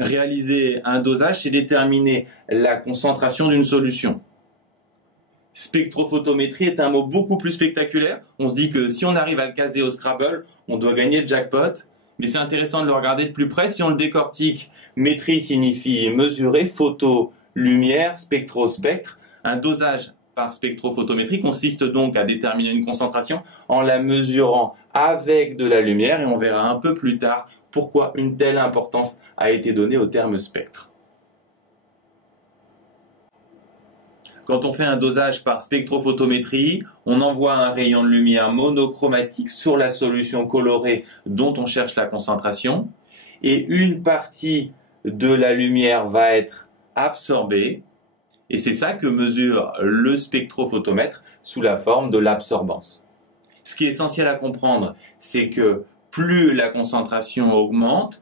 Réaliser un dosage, c'est déterminer la concentration d'une solution. Spectrophotométrie est un mot beaucoup plus spectaculaire. On se dit que si on arrive à le caser au Scrabble, on doit gagner le jackpot. Mais c'est intéressant de le regarder de plus près. Si on le décortique, métrie signifie mesurer, photo, lumière, spectro, spectre. Un dosage par spectrophotométrie consiste donc à déterminer une concentration en la mesurant avec de la lumière, et on verra un peu plus tard pourquoi une telle importance a été donnée au terme spectre. Quand on fait un dosage par spectrophotométrie, on envoie un rayon de lumière monochromatique sur la solution colorée dont on cherche la concentration, et une partie de la lumière va être absorbée, et c'est ça que mesure le spectrophotomètre sous la forme de l'absorbance. Ce qui est essentiel à comprendre, c'est que plus la concentration augmente,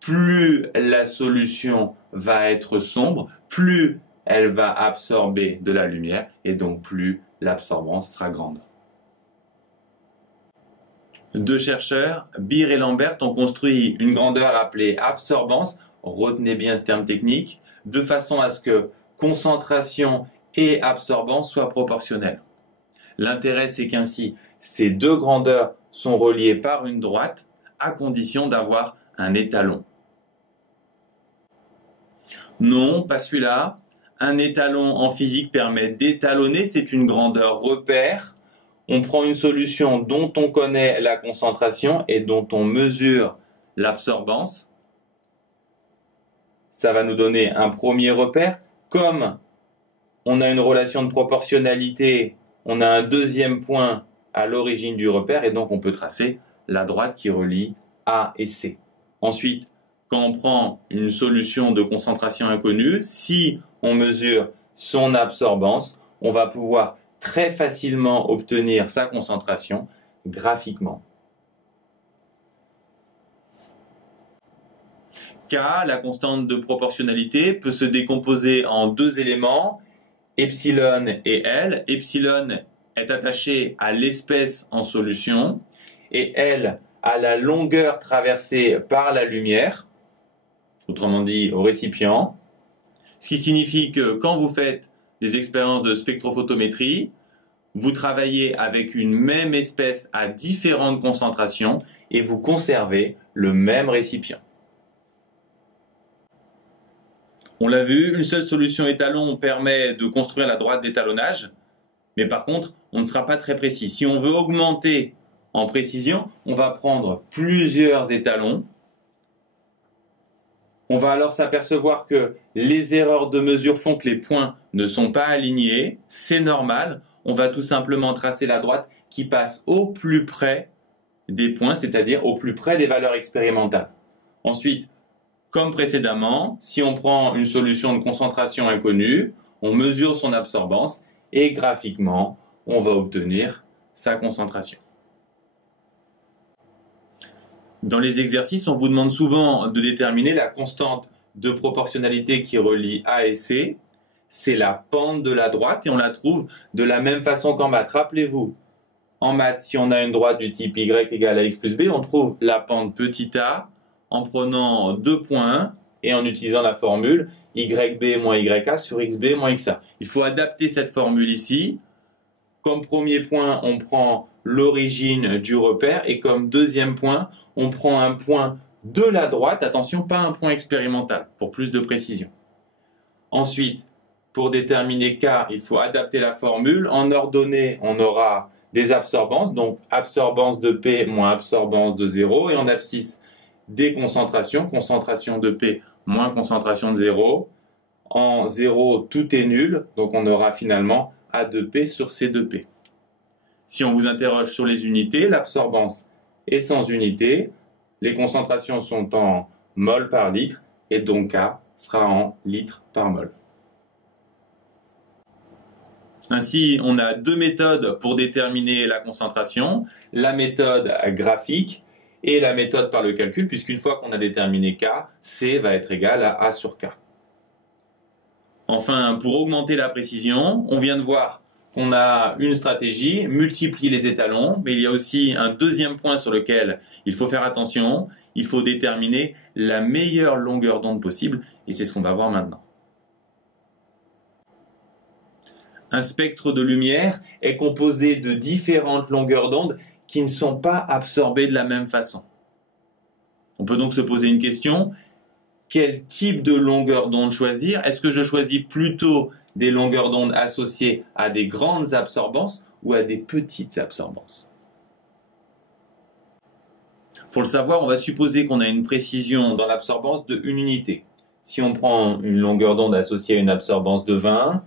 plus la solution va être sombre, plus elle va absorber de la lumière, et donc plus l'absorbance sera grande. Deux chercheurs, Beer et Lambert, ont construit une grandeur appelée absorbance, retenez bien ce terme technique, de façon à ce que concentration et absorbance soient proportionnelles. L'intérêt, c'est qu'ainsi, ces deux grandeurs sont reliées par une droite, à condition d'avoir un étalon. Non, pas celui-là. Un étalon en physique permet d'étalonner, c'est une grandeur repère. On prend une solution dont on connaît la concentration et dont on mesure l'absorbance. Ça va nous donner un premier repère. Comme on a une relation de proportionnalité, on a un deuxième point à l'origine du repère, et donc on peut tracer la droite qui relie A et C. Ensuite, quand on prend une solution de concentration inconnue, si on mesure son absorbance, on va pouvoir très facilement obtenir sa concentration graphiquement. K, la constante de proportionnalité, peut se décomposer en deux éléments, epsilon et L. Epsilon est attaché à l'espèce en solution et L à la longueur traversée par la lumière, autrement dit au récipient, ce qui signifie que quand vous faites des expériences de spectrophotométrie, vous travaillez avec une même espèce à différentes concentrations et vous conservez le même récipient. On l'a vu, une seule solution étalon permet de construire la droite d'étalonnage, mais par contre, on ne sera pas très précis. Si on veut augmenter en précision, on va prendre plusieurs étalons. On va alors s'apercevoir que les erreurs de mesure font que les points ne sont pas alignés. C'est normal. On va tout simplement tracer la droite qui passe au plus près des points, c'est-à-dire au plus près des valeurs expérimentales. Ensuite, comme précédemment, si on prend une solution de concentration inconnue, on mesure son absorbance et graphiquement, on va obtenir sa concentration. Dans les exercices, on vous demande souvent de déterminer la constante de proportionnalité qui relie A et C. C'est la pente de la droite et on la trouve de la même façon qu'en maths. Rappelez-vous, en maths, si on a une droite du type y égale à x plus b, on trouve la pente petit a en prenant deux points et en utilisant la formule yb moins ya sur xb moins xa. Il faut adapter cette formule ici. Comme premier point, on prend l'origine du repère et comme deuxième point, on prend un point de la droite, attention, pas un point expérimental, pour plus de précision. Ensuite, pour déterminer K, il faut adapter la formule. En ordonnée, on aura des absorbances, donc absorbance de P moins absorbance de 0, et en abscisse, des concentrations, concentration de P moins concentration de 0. En 0, tout est nul, donc on aura finalement A2P sur C2P. Si on vous interroge sur les unités, l'absorbance est sans unité, les concentrations sont en mol par litre, et donc K sera en litres par mol. Ainsi, on a deux méthodes pour déterminer la concentration, la méthode graphique et la méthode par le calcul, puisqu'une fois qu'on a déterminé K, C va être égal à A sur K. Enfin, pour augmenter la précision, on vient de voir qu'on a une stratégie, multiplier les étalons, mais il y a aussi un deuxième point sur lequel il faut faire attention. il faut déterminer la meilleure longueur d'onde possible, et c'est ce qu'on va voir maintenant. Un spectre de lumière est composé de différentes longueurs d'onde qui ne sont pas absorbées de la même façon. On peut donc se poser une question, quel type de longueur d'onde choisir? Est-ce que je choisis plutôt des longueurs d'onde associées à des grandes absorbances ou à des petites absorbances? Pour le savoir, on va supposer qu'on a une précision dans l'absorbance de 1 unité. Si on prend une longueur d'onde associée à une absorbance de 20,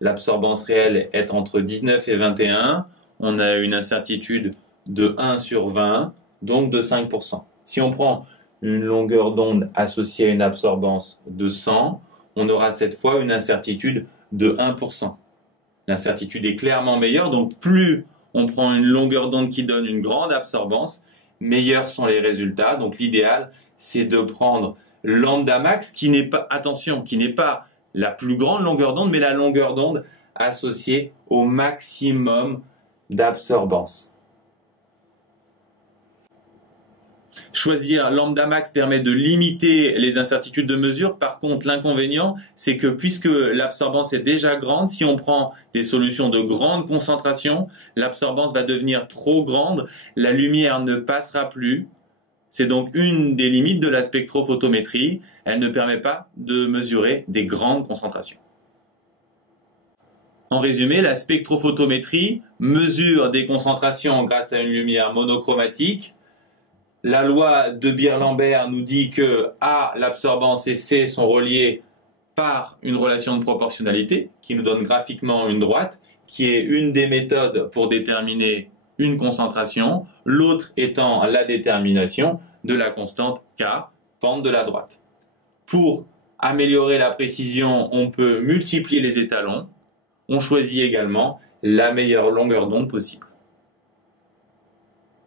l'absorbance réelle est entre 19 et 21, on a une incertitude de 1 sur 20, donc de 5%. Si on prend une longueur d'onde associée à une absorbance de 100, on aura cette fois une incertitude de 1%. L'incertitude est clairement meilleure, donc plus on prend une longueur d'onde qui donne une grande absorbance, meilleurs sont les résultats. Donc l'idéal, c'est de prendre lambda max, qui n'est pas, attention, qui n'est pas la plus grande longueur d'onde, mais la longueur d'onde associée au maximum d'absorbance. Choisir lambda max permet de limiter les incertitudes de mesure. Par contre, l'inconvénient, c'est que puisque l'absorbance est déjà grande, si on prend des solutions de grande concentration, l'absorbance va devenir trop grande, la lumière ne passera plus. C'est donc une des limites de la spectrophotométrie. Elle ne permet pas de mesurer des grandes concentrations. En résumé, la spectrophotométrie mesure des concentrations grâce à une lumière monochromatique. La loi de Beer-Lambert nous dit que A, l'absorbance et C sont reliés par une relation de proportionnalité qui nous donne graphiquement une droite, qui est une des méthodes pour déterminer une concentration, l'autre étant la détermination de la constante K, pente de la droite. Pour améliorer la précision, on peut multiplier les étalons. On choisit également la meilleure longueur d'onde possible.